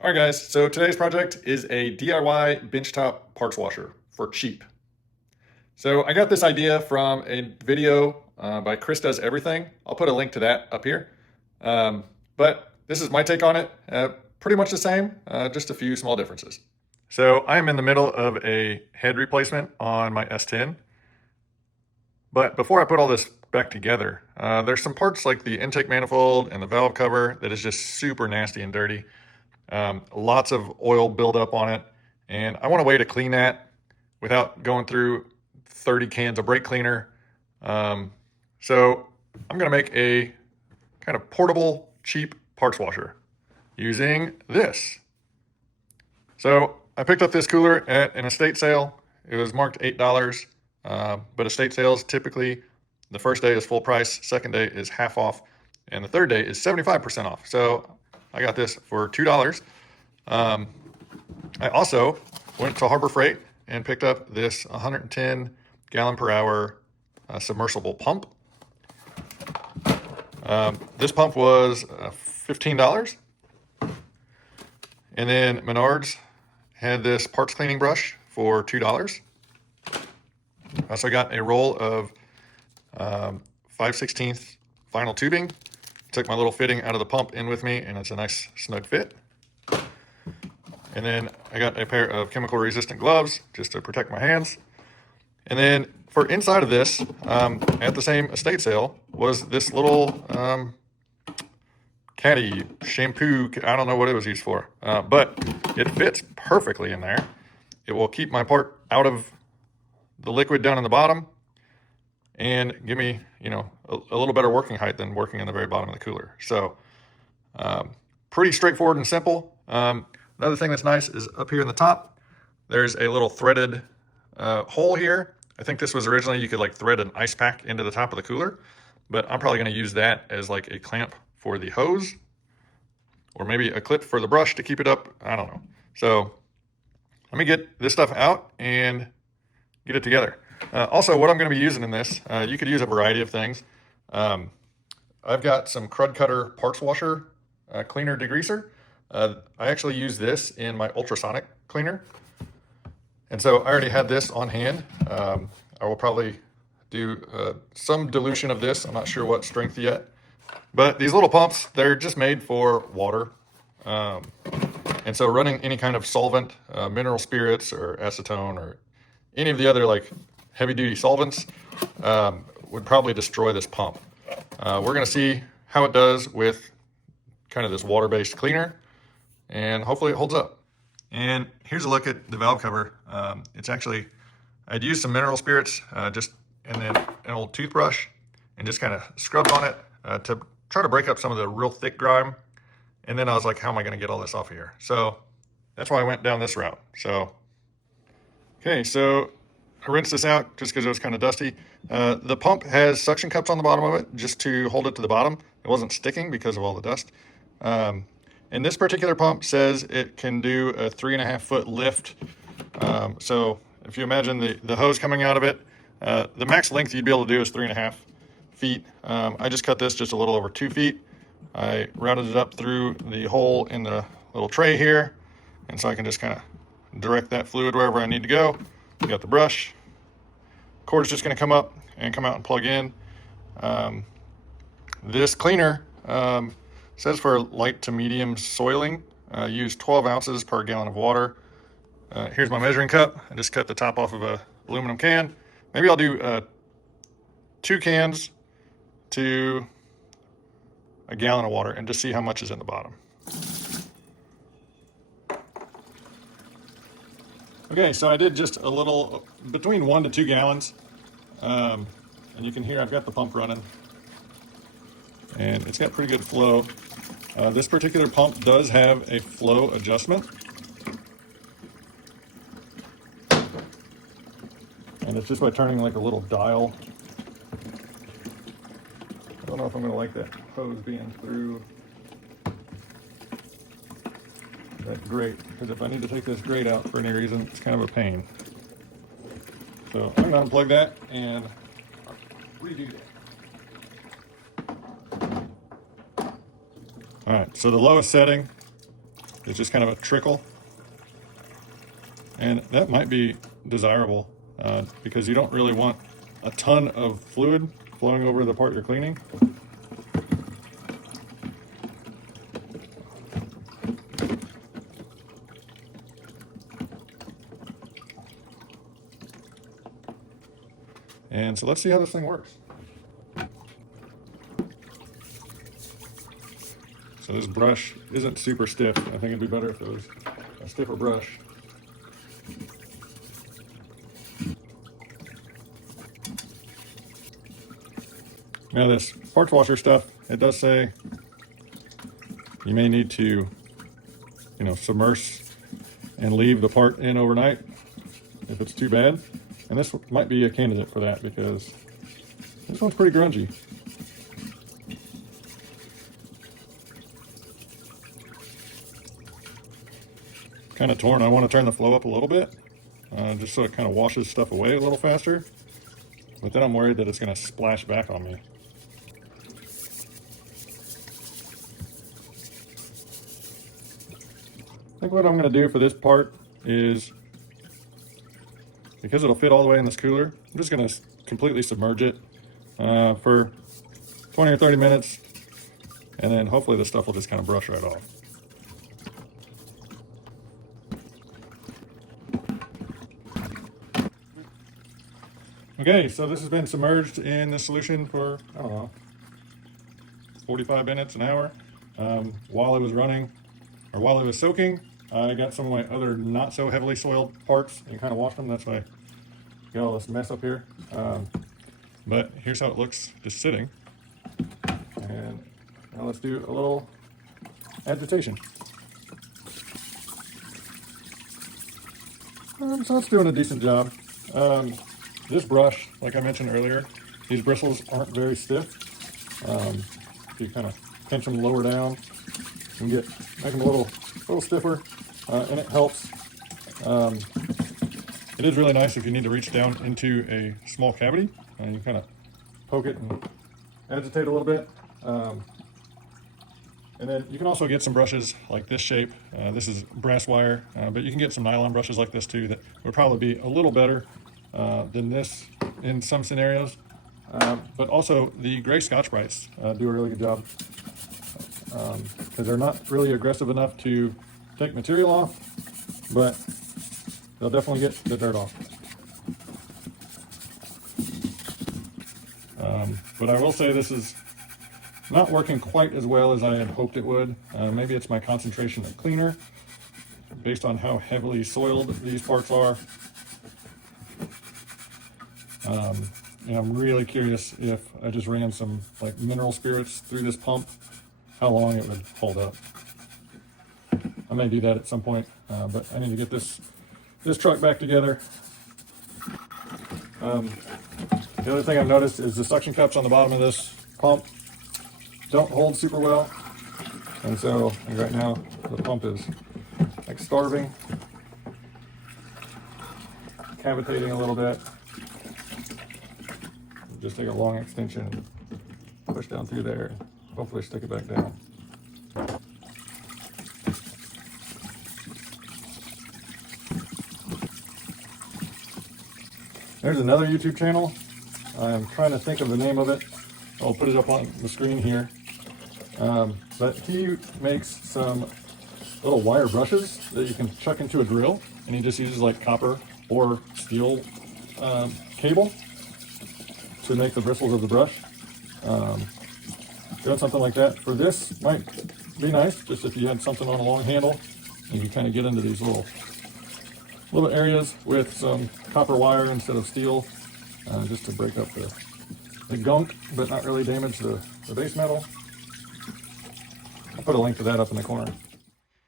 All right, guys, so today's project is a DIY benchtop parts washer for cheap. So I got this idea from a video by Chris Does Everything. I'll put a link to that up here. But this is my take on it. Pretty much the same, just a few small differences. So I'm in the middle of a head replacement on my S10. But before I put all this back together, there's some parts like the intake manifold and the valve cover that is just super nasty and dirty. Lots of oil buildup on it, and I want a way to clean that without going through 30 cans of brake cleaner. So I'm going to make a kind of portable, cheap parts washer using this. So I picked up this cooler at an estate sale. It was marked $8, but estate sales typically the first day is full price, second day is half off, and the third day is 75% off. So I got this for $2. I also went to Harbor Freight and picked up this 110 gallon per hour submersible pump. This pump was $15. And then Menards had this parts cleaning brush for $2. I also got a roll of 5/16 vinyl tubing. Took my little fitting out of the pump in with me, and it's a nice snug fit. And then I got a pair of chemical resistant gloves just to protect my hands. And then for inside of this, at the same estate sale, was this little caddy shampoo. I don't know what it was used for, but it fits perfectly in there. It will keep my part out of the liquid down in the bottom and give me, a little better working height than working in the very bottom of the cooler. So pretty straightforward and simple. Another thing that's nice is up here in the top, there's a little threaded hole here. I think this was originally, you could like thread an ice pack into the top of the cooler, but I'm probably going to use that as like a clamp for the hose, or maybe a clip for the brush to keep it up. I don't know. So let me get this stuff out and get it together. Also, what I'm going to be using in this, you could use a variety of things. I've got some Crud Cutter parts washer cleaner degreaser. I actually use this in my ultrasonic cleaner. And so I already had this on hand. I will probably do some dilution of this. I'm not sure what strength yet. But these little pumps, they're just made for water. And so running any kind of solvent, mineral spirits or acetone or any of the other like heavy duty solvents would probably destroy this pump. We're going to see how it does with kind of this water-based cleaner, and hopefully it holds up. And here's a look at the valve cover. It's actually, I'd used some mineral spirits and then an old toothbrush and just kind of scrubbed on it to try to break up some of the real thick grime. And then I was like, how am I going to get all this off of here? So that's why I went down this route. Okay, so I rinsed this out just because it was kind of dusty. The pump has suction cups on the bottom of it just to hold it to the bottom. It wasn't sticking because of all the dust. And this particular pump says it can do a 3.5 foot lift. So if you imagine the hose coming out of it, the max length you'd be able to do is 3.5 feet. I just cut this just a little over 2 feet. I routed it up through the hole in the little tray here, and so I can just kind of direct that fluid wherever I need to go. Got the brush. Cord is just going to come up and come out and plug in. This cleaner says for light to medium soiling, use 12 ounces per gallon of water. Here's my measuring cup. I just cut the top off of a aluminum can. Maybe I'll do 2 cans to a gallon of water and just see how much is in the bottom. Okay, so I did just a little, between 1 to 2 gallons. And you can hear I've got the pump running. And it's got pretty good flow. This particular pump does have a flow adjustment. And it's just by turning like a little dial. I don't know if I'm going to like that hose being through that grate, because if I need to take this grate out for any reason, it's kind of a pain. So I'm going to unplug that and redo that. All right, so the lowest setting It's just kind of a trickle. And that might be desirable because you don't really want a ton of fluid flowing over the part you're cleaning. And so let's see how this thing works. So this brush isn't super stiff. I think it'd be better if it was a stiffer brush. Now this parts washer stuff, it does say you may need to, submerge and leave the part in overnight if it's too bad. And this might be a candidate for that because this one's pretty grungy. Kind of torn. I want to turn the flow up a little bit, just so it kind of washes stuff away a little faster. But then I'm worried that it's going to splash back on me. I think what I'm going to do for this part is, because it'll fit all the way in this cooler, I'm just going to completely submerge it for 20 or 30 minutes, and then hopefully this stuff will just kind of brush right off. Okay, so this has been submerged in the solution for, I don't know, 45 minutes, an hour. While it was running, or while it was soaking, I got some of my other not so heavily soiled parts and kind of washed them. That's why I got all this mess up here. But here's how it looks just sitting. And now let's do a little agitation. So it's doing a decent job. This brush, like I mentioned earlier, these bristles aren't very stiff. If you kind of pinch them lower down, you can make them a little stiffer, and it helps. It is really nice if you need to reach down into a small cavity, and you kind of poke it and agitate a little bit. And then you can also get some brushes like this shape. This is brass wire, but you can get some nylon brushes like this too that would probably be a little better than this in some scenarios. But also the gray Scotch-Brites do a really good job because they're not really aggressive enough to take material off, but they'll definitely get the dirt off. But I will say this is not working quite as well as I had hoped it would. Maybe it's my concentration of cleaner based on how heavily soiled these parts are. And I'm really curious if I just ran some like mineral spirits through this pump, how long it would hold up. I may do that at some point, but I need to get this truck back together. The other thing I've noticed is the suction cups on the bottom of this pump don't hold super well, and so right now the pump is like starving, cavitating a little bit. Just take a long extension and push down through there, and hopefully stick it back down. There's another YouTube channel. I'm trying to think of the name of it. I'll put it up on the screen here. But he makes some little wire brushes that you can chuck into a drill, and he just uses like copper or steel cable to make the bristles of the brush. Doing something like that for this might be nice, just if you had something on a long handle, and you kind of get into these little areas with some copper wire instead of steel, just to break up the gunk, but not really damage the base metal. I'll put a link to that up in the corner.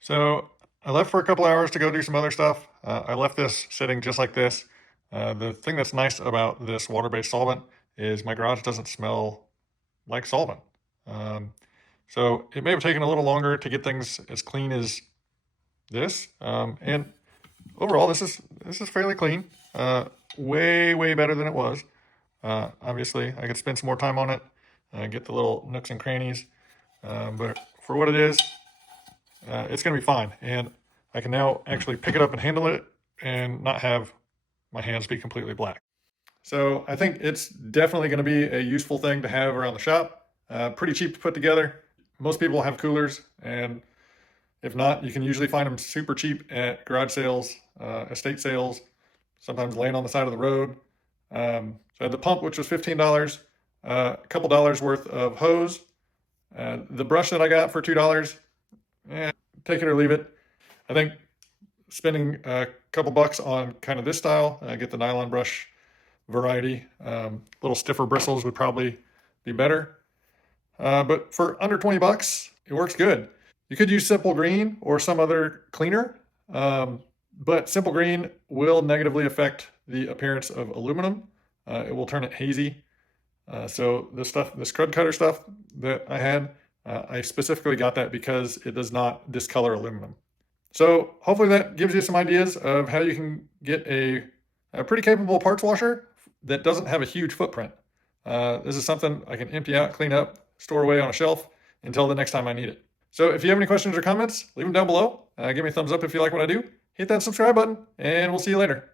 So I left for a couple hours to go do some other stuff. I left this sitting just like this. The thing that's nice about this water-based solvent is my garage doesn't smell like solvent. So it may have taken a little longer to get things as clean as this. And overall, this is fairly clean. Way better than it was. Obviously, I could spend some more time on it, get the little nooks and crannies. But for what it is, it's going to be fine. And I can now actually pick it up and handle it and not have my hands be completely black. So I think it's definitely going to be a useful thing to have around the shop. Pretty cheap to put together. Most people have coolers, and if not, you can usually find them super cheap at garage sales, estate sales, sometimes laying on the side of the road. So I had the pump, which was $15, a couple dollars worth of hose, the brush that I got for $2. Take it or leave it. I think spending a couple bucks on kind of this style, get the nylon brush variety. Little stiffer bristles would probably be better. But for under 20 bucks, it works good. You could use Simple Green or some other cleaner, but Simple Green will negatively affect the appearance of aluminum. It will turn it hazy. So the scrub cutter stuff that I had, I specifically got that because it does not discolor aluminum. So hopefully that gives you some ideas of how you can get a pretty capable parts washer that doesn't have a huge footprint. This is something I can empty out, clean up, store away on a shelf until the next time I need it. So if you have any questions or comments, leave them down below. Give me a thumbs up if you like what I do. Hit that subscribe button, and we'll see you later.